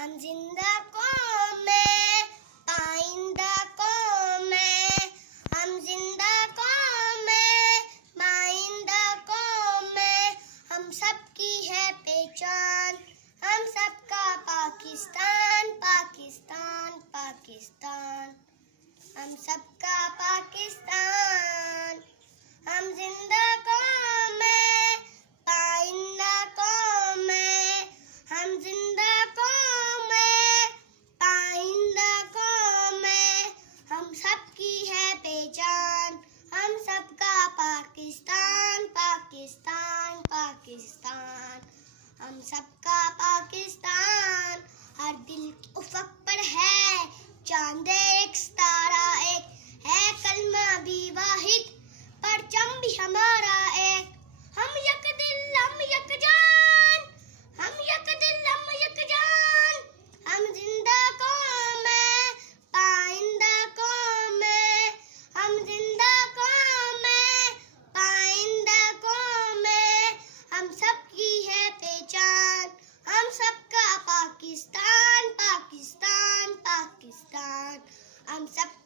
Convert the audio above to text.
हम जिंदा कौम में पाइंदा कौम है, हम जिंदा कौम में पाइंदा कौम है, हम सबकी है पहचान, हम सबका पाकिस्तान पाकिस्तान पाकिस्तान, हम सबका पाकिस्तान। हम जिंदा कौम है पाइंदा कौम है, हम जिंदा कौम है पाइंदा कौम है, हम सबकी है पहचान, हम सबका पाकिस्तान पाकिस्तान पाकिस्तान, हम सबका पाकिस्तान। हर दिल के उफ़क़ पर है चांद एक सितारा एक, है कलमा भी वाहिद परचम भी हमारा एक, हम यक दिल हम यक जान, हम यक दिल हम यक जान, हम जिंदा कौम है पाइंदा कौम है, हम जिंदा कौम है पाइंदा कौम है, हम सबकी है पहचान, हम सबका पाकिस्तान पाकिस्तान पाकिस्तान, हम सब